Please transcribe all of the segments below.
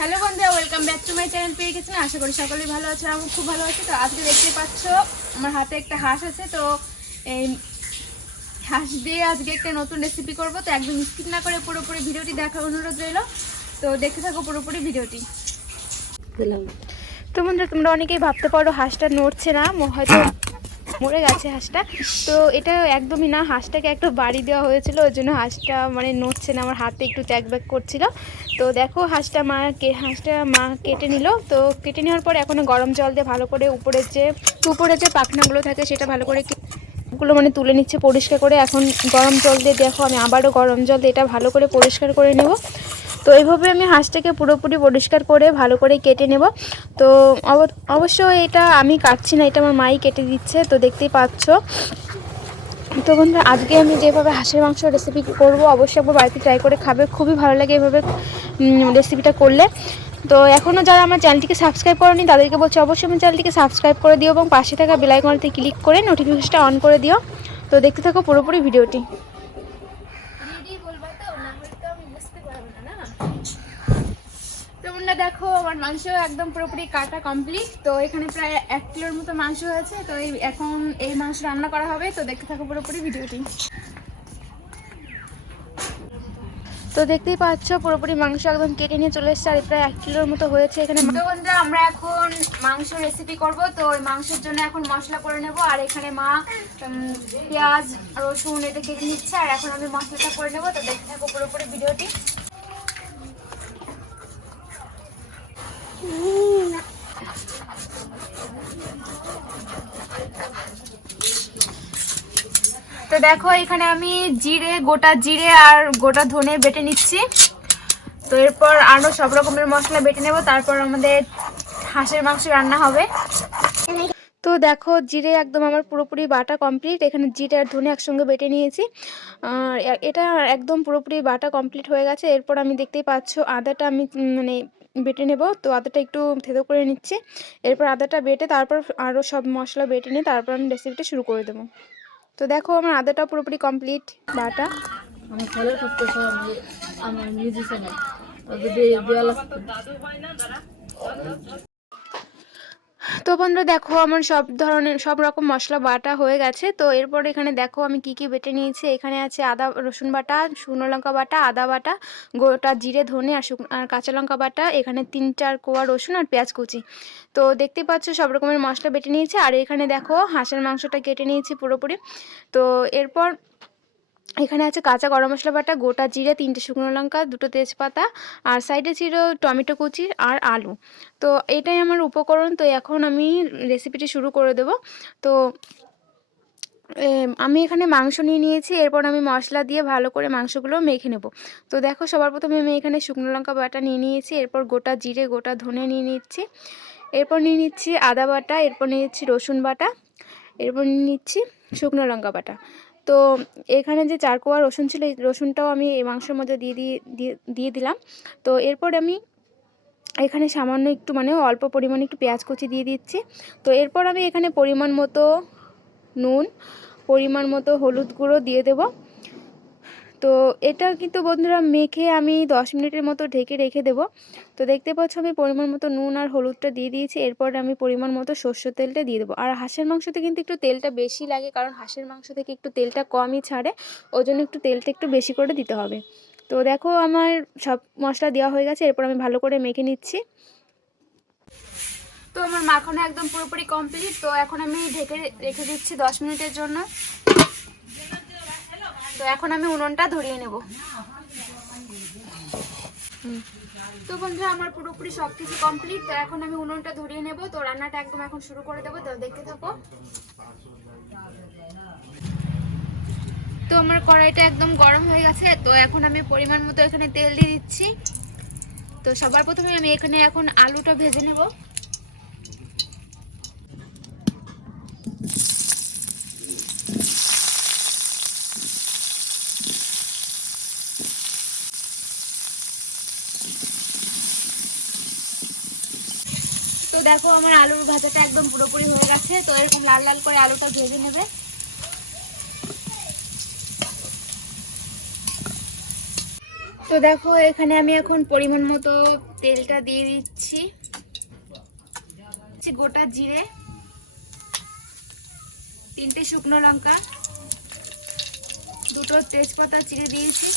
Hello বন্ধুরা, welcome back to my channel. পেয়ে গেছেন, আশা করি সকলেই ভালো আছে। আমি খুব ভালো আছি। তো আজকে দেখতে পাচ্ছ আমার হাতে একটা হাঁস আছে। তো এই হাঁস দিয়ে আজকে একটা নতুন রেসিপি করব। তো একদম স্কিপ না করে পুরোপুরি ভিডিওটি দেখার অনুরোধ রইল। তো দেখতে থাকো পুরোপুরি ভিডিওটি। তো বন্ধুরা, তোমরা অনেকেই ভাবতে পারো হাঁসটা নড়ছে না, হয়তো মরে গেছে হাঁসটা। তো এটা একদমই না, হাঁসটাকে একটা বাড়ি দেওয়া হয়েছিল, ওই জন্য হাঁসটা মানে নড়ছে না, আমার হাতে একটু চ্যাক ব্যাক করছিল। তো দেখো হাঁসটা মা কেটে নিল। তো কেটে নেওয়ার পর এখন গরম জল দিয়ে ভালো করে উপরে যে পাখনাগুলো থাকে সেটা ভালো করে গুলো মানে তুলে নিচ্ছে পরিষ্কার করে। এখন গরম জল দিয়ে দেখো আমি আবারও গরম জল দিয়ে এটা ভালো করে পরিষ্কার করে নেব। তো এইভাবে আমি হাঁসটাকে পুরোপুরি পরিষ্কার করে ভালো করে কেটে নেব। তো অবশ্য এটা আমি কাটছি না, এটা আমার মাই কেটে দিচ্ছে, তো দেখতেই পাচ্ছ। তো বন্ধুরা, আজকে আমি যেভাবে হাঁসের মাংস রেসিপি করব অবশ্যই একবার বাড়িতে ট্রাই করে খাবে, খুবই ভালো লাগে এভাবে রেসিপিটা করলে। তো এখনও যারা আমার চ্যানেলটিকে সাবস্ক্রাইব করেনি তাদেরকে বলছি অবশ্যই আমার চ্যানেলটিকে সাবস্ক্রাইব করে দিও এবং পাশে থাকা বেল আইকনটিতে ক্লিক করে নোটিফিকেশনটা অন করে দিও। তো দেখতে থাকো পুরোপুরি ভিডিওটি। তো বন্ধুরা দেখো, আমার মাংস একদম পুরোপুরি কাটা কমপ্লিট। তো এখানে প্রায় 1 কিলোর মতো মাংস হয়েছে। তো এখন এই মাংস রান্না করা হবে। তো দেখতে থাকো পুরোপুরি ভিডিওটি। তো দেখতেই পাচ্ছ পুরোপুরি মাংস একদম কেটে নিয়ে চলে এসেছে, আর প্রায় 1 কিলোর মতো হয়েছে এখানে। তো বন্ধুরা, আমরা এখন মাংস রেসিপি করব। তো ওই মাংসের জন্য এখন মশলা করে নেব। আর এখানে মা পেঁয়াজ রসুন এটা কেটে নিচ্ছে, আর এখন আমি মশলাটা করে নেব। তো দেখতে থাকো পুরোপুরি ভিডিওটি। তো দেখো এখানে আমি গোটা জিরে আর গোটা ধনে বেটে নিচ্ছি। তো এরপর আরও সব রকমের মশলা বেটে নেব, তারপর আমাদের হাঁসের মাংস রান্না হবে। তো দেখো জিরে একদম আমার পুরোপুরি বাটা কমপ্লিট। এখানে জিরে আর ধনে একসঙ্গে বেটে নিয়েছি, আর এটা একদম পুরোপুরি বাটা কমপ্লিট হয়ে গেছে। এরপর আমি দেখতেই পাচ্ছ আদাটা আমি মানে বেটে নেব। তো আদাটা একটু থেতো করে নিচ্ছি। এরপর আদাটা বেটে তারপর আরও সব মশলা বেটে নিয়ে তারপর আমি রেসিপিটা শুরু করে দেবো। তো দেখো আমার আদাটা পুরোপুরি কমপ্লিট বাটা। আমি ফলো করতেছ আমার মিউজিশিয়ান তো বন্ধুরা দেখো আমার সব রকম মশলা বাটা হয়ে গেছে। তো এরপর এখানে দেখো আমি কি কি বেটে নিয়েছি। এখানে আছে আদা রসুন বাটা, শুকনো লঙ্কা বাটা, আদা বাটা, গোটা জিরে ধনে আর কাঁচা লঙ্কা বাটা, এখানে 3-4 কোয়া রসুন আর পেঁয়াজ কুচি। তো দেখতে পাচ্ছ সব রকমের মশলা বেটে নিয়েছি। আর এখানে দেখো হাঁসের মাংসটা কেটে নিয়েছি পুরোপুরি। তো এরপর এখানে আছে কাঁচা গরম মশলা বাটা, গোটা জিরে, 3টে শুকনো লঙ্কা, 2টো তেজপাতা, আর সাইডে ছিল টমেটো কুচি আর আলু। তো এটাই আমার উপকরণ। তো এখন আমি রেসিপিটি শুরু করে দেব। তো আমি এখানে মাংস নিয়ে নিয়েছি। এরপর আমি মশলা দিয়ে ভালো করে মাংসগুলো মেখে নেব। তো দেখো সবার প্রথমে আমি এখানে শুকনো লঙ্কা বাটা নিয়ে নিয়েছি, এরপর গোটা জিরে গোটা ধনে নিয়ে নিচ্ছি, এরপর নিয়ে নিচ্ছি আদা বাটা, এরপর নিয়ে নিচ্ছি রসুন বাটা, এরপর নিয়ে নিচ্ছি শুকনো লঙ্কা বাটা। তো এখানে যে 4 কোয়া রসুন ছিল এই রসুনটাও আমি এই মাংসের মধ্যে দিয়ে দিলাম। তো এরপর আমি এখানে সামান্য একটু মানে অল্প পরিমাণে একটু পেঁয়াজ কুচি দিয়ে দিচ্ছি। তো এরপর আমি এখানে পরিমাণ মতো নুন, পরিমাণ মতো হলুদ গুঁড়ো দিয়ে দেব। তো এটা কিন্তু বন্ধুরা মেখে আমি 10 মিনিটের মতো ঢেকে রেখে দেব। তো দেখতে পাচ্ছ আমি পরিমাণ মতো নুন আর হলুদটা দিয়ে দিয়েছি। এরপর আমি পরিমাণ মতো সরষের তেলটা দিয়ে দেবো। আর হাঁসের মাংসতে কিন্তু একটু তেলটা বেশি লাগে, কারণ হাঁসের মাংস থেকে একটু তেলটা কমই ছাড়ে, ওই জন্য একটু তেলটা একটু বেশি করে দিতে হবে। তো দেখো আমার সব মশলা দেওয়া হয়ে গেছে। এরপর আমি ভালো করে মেখে নিচ্ছি। তো আমার মাখানো একদম পুরোপুরি কমপ্লিট। তো এখন আমি ঢেকে রেখে দিচ্ছি 10 মিনিটের জন্য। তো এখন আমি উনুনটা ধরিয়ে নেব। তো বন্ধুরা আমার পুরোপুরি সব কিছু কমপ্লিট। তো এখন আমি উনুনটা ধরিয়ে নেব। তো রান্নাটা একদম এখন শুরু করে দেবো। তো দেখতে থাকো। তো আমার কড়াইটা একদম গরম হয়ে গেছে। তো এখন আমি পরিমাণ মতো এখানে তেল দিয়ে দিচ্ছি। তো সবার প্রথমে আমি এখানে এখন আলুটা ভেজে নেব। তো দেখো আমার আলুর ভাজাটা একদম পুরোপুরি হয়ে গেছে। তো এরকম লাল লাল করে আলুটা ভেজে নেবে। তো দেখো এখানে আমি এখন পরিমাণ মতো তেলটা দিয়ে দিচ্ছি, গোটা জিরে, 3টে শুকনো লঙ্কা, 2টো তেজপাতা চিড়ে দিয়েছি।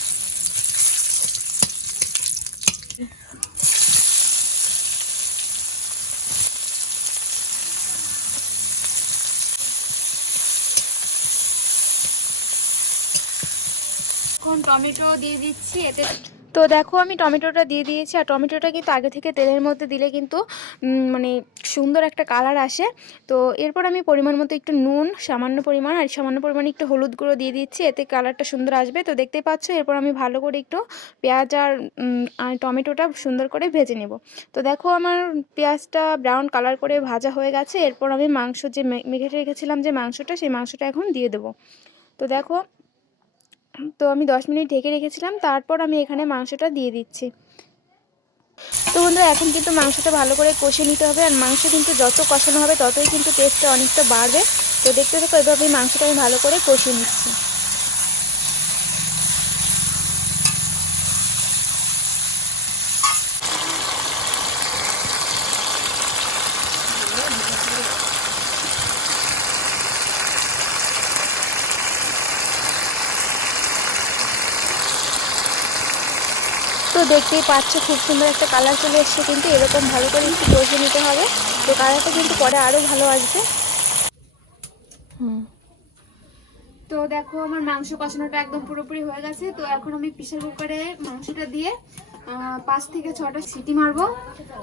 এখন টমেটো দিয়ে দিচ্ছি এতে। তো দেখো আমি টমেটোটা দিয়ে দিয়েছি, আর টমেটোটা কিন্তু আগে থেকে তেলের মধ্যে দিলে কিন্তু মানে সুন্দর একটা কালার আসে। তো এরপর আমি পরিমাণ মতো একটু নুন, সামান্য পরিমাণ একটু হলুদ গুঁড়ো দিয়ে দিচ্ছি, এতে কালারটা সুন্দর আসবে। তো দেখতেই পাচ্ছ এরপর আমি ভালো করে একটু পেঁয়াজ আর টমেটোটা সুন্দর করে ভেজে নেব। তো দেখো আমার পেঁয়াজটা ব্রাউন কালার করে ভাজা হয়ে গেছে। এরপর আমি মাংস যে মেখে রেখেছিলাম যে মাংসটা, সেই মাংসটা এখন দিয়ে দেবো। তো দেখো তো আমি 10 মিনিট ঢেকে রেখেছিলাম, তারপর আমি এখানে মাংসটা দিয়ে দিচ্ছি। তো বন্ধুরা এখন কিন্তু মাংসটা ভালো করে কষে নিতে হবে, আর মাংস কিন্তু যত কষানো হবে ততই কিন্তু টেস্টটা অনেকটা বাড়বে। তো দেখতে থাকো, এভাবে মাংসটা আমি ভালো করে কষিয়ে নিচ্ছি। তো দেখতেই পাচ্ছ খুব সুন্দর একটা কালার চলে এসছে, কিন্তু এরকম ভালো করে একটু কষে নিতে হবে। তো কালারটা কিন্তু পরে আরও ভালো আসবে। তো দেখো আমার মাংস কষানোটা একদম পুরোপুরি হয়ে গেছে। তো এখন আমি প্রেসার কুকারে মাংসটা দিয়ে 5 থেকে 6টা সিটি মারবো।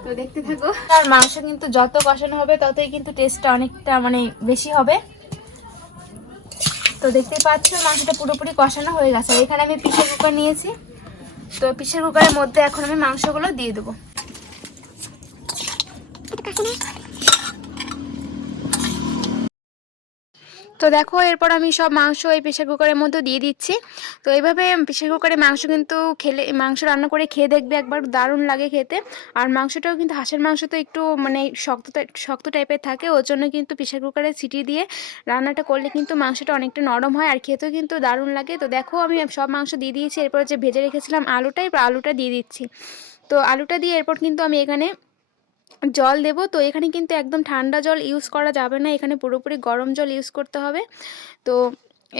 তো দেখতে থাকো। আর মাংস কিন্তু যত কষানো হবে ততই কিন্তু টেস্টটা অনেকটা মানে বেশি হবে। তো দেখতেই পাচ্ছ মাংসটা পুরোপুরি কষানো হয়ে গেছে। এখানে আমি প্রেসার কুকার নিয়েছি, তো প্রেসার কুকারের মধ্যে এখন আমি মাংসগুলো দিয়ে দেবো। তো দেখো এরপর আমি সব মাংস এই প্রেসার কুকারের মধ্যে দিয়ে দিচ্ছি। তো এইভাবে প্রেসার কুকারে মাংস কিন্তু মাংস রান্না করে খেয়ে দেখবে একবার, দারুণ লাগে খেতে। আর মাংসটাও কিন্তু হাঁসের মাংস তো একটু মানে শক্ত টাইপের থাকে, ওর জন্য কিন্তু প্রেসার কুকারে সিটি দিয়ে রান্নাটা করলে কিন্তু মাংসটা অনেকটা নরম হয়, আর খেতেও কিন্তু দারুণ লাগে। তো দেখো আমি সব মাংস দিয়ে দিয়েছি, এরপর যে ভেজে রেখেছিলাম আলুটা দিয়ে দিচ্ছি। তো আলুটা দিয়ে এরপর কিন্তু আমি এখানে জল দেব। তো এখানে কিন্তু একদম ঠান্ডা জল ইউজ করা যাবে না, এখানে পুরোপুরি গরম জল ইউজ করতে হবে। তো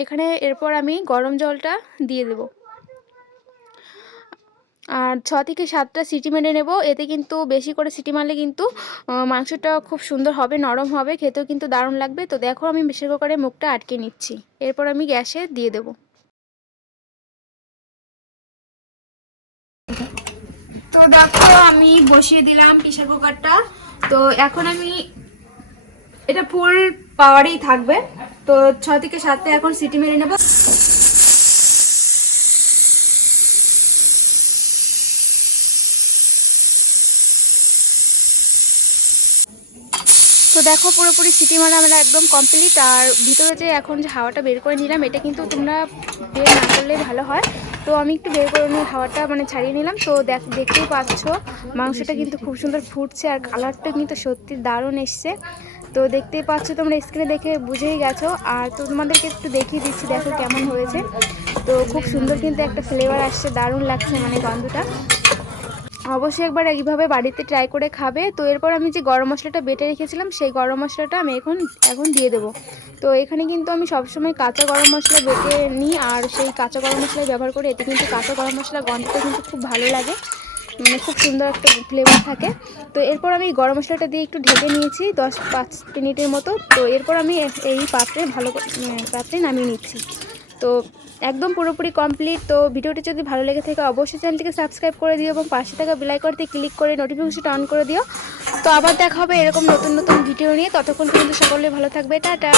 এখানে এরপর আমি গরম জলটা দিয়ে দেব, আর 6 থেকে 7টা সিটি মেরে নেব। এতে কিন্তু বেশি করে সিটি মারলে কিন্তু মাংসটা খুব সুন্দর হবে, নরম হবে, খেতেও কিন্তু দারুণ লাগবে। তো দেখো আমি প্রেসার কুকারে মুখটা আটকে নিচ্ছি, এরপর আমি গ্যাসে দিয়ে দেব। তো দেখো আমি বসিয়ে দিলাম প্রেসার কুকারটা। তো এখন আমি এটা ফুল পাওয়ারেই থাকবে। তো 6 থেকে 7টা এখন সিটি মেরে নেব। তো দেখো পুরোপুরি সিটি মারা আমরা একদম কমপ্লিট। আর ভিতরে যে এখন যে হাওয়াটা বের করে নিলাম, এটা কিন্তু তোমরা বের না করলে ভালো হয়। তো আমি একটু বের করে নিয়ে হাওয়াটা মানে ছাড়িয়ে নিলাম। তো দেখতেই পাচ্ছ মাংসটা কিন্তু খুব সুন্দর ফুটছে, আর কালারটা কিন্তু সত্যি দারুণ এসছে। তো দেখতেই পাচ্ছ তোমরা স্ক্রিনে দেখে বুঝেই গেছো, আর তোমাদেরকে একটু দেখিয়ে দিচ্ছি দেখো কেমন হয়েছে। তো খুব সুন্দর কিন্তু একটা ফ্লেভার আসছে, দারুণ লাগছে মানে গন্ধটা। অবশ্যই একবার এইভাবে বাড়িতে ট্রাই করে খাবে। তো এরপর আমি যে গরম মশলাটা বেটে রেখেছিলাম, সেই গরম মশলাটা আমি এখন দিয়ে দেবো। তো এখানে কিন্তু আমি সবসময় কাঁচা গরম মশলা বেটে নিই, আর সেই কাঁচা গরম মশলাই ব্যবহার করি। এতে কিন্তু কাঁচা গরম মশলা গন্ধটা কিন্তু খুব ভালো লাগে, মানে খুব সুন্দর একটা ফ্লেভার থাকে। তো এরপর আমি গরম মশলাটা দিয়ে একটু ঢেকে নিয়েছি 10-5 মিনিটের মতো। তো এরপর আমি এই পাত্রে পাত্রে নামিয়ে নিচ্ছি। তো একদম পুরোপুরি কমপ্লিট। তো ভিডিওটি যদি ভালো লেগে থাকে অবশ্যই চ্যানেলটিকে সাবস্ক্রাইব করে দিও, এবং পাশে থাকা বেল আইকনটি ক্লিক করে নোটিফিকেশনটা অন করে দিও। তো আবার দেখা হবে এরকম নতুন নতুন ভিডিও নিয়ে। ততক্ষণ পর্যন্ত সকলে ভালো থাকবে, টাটা।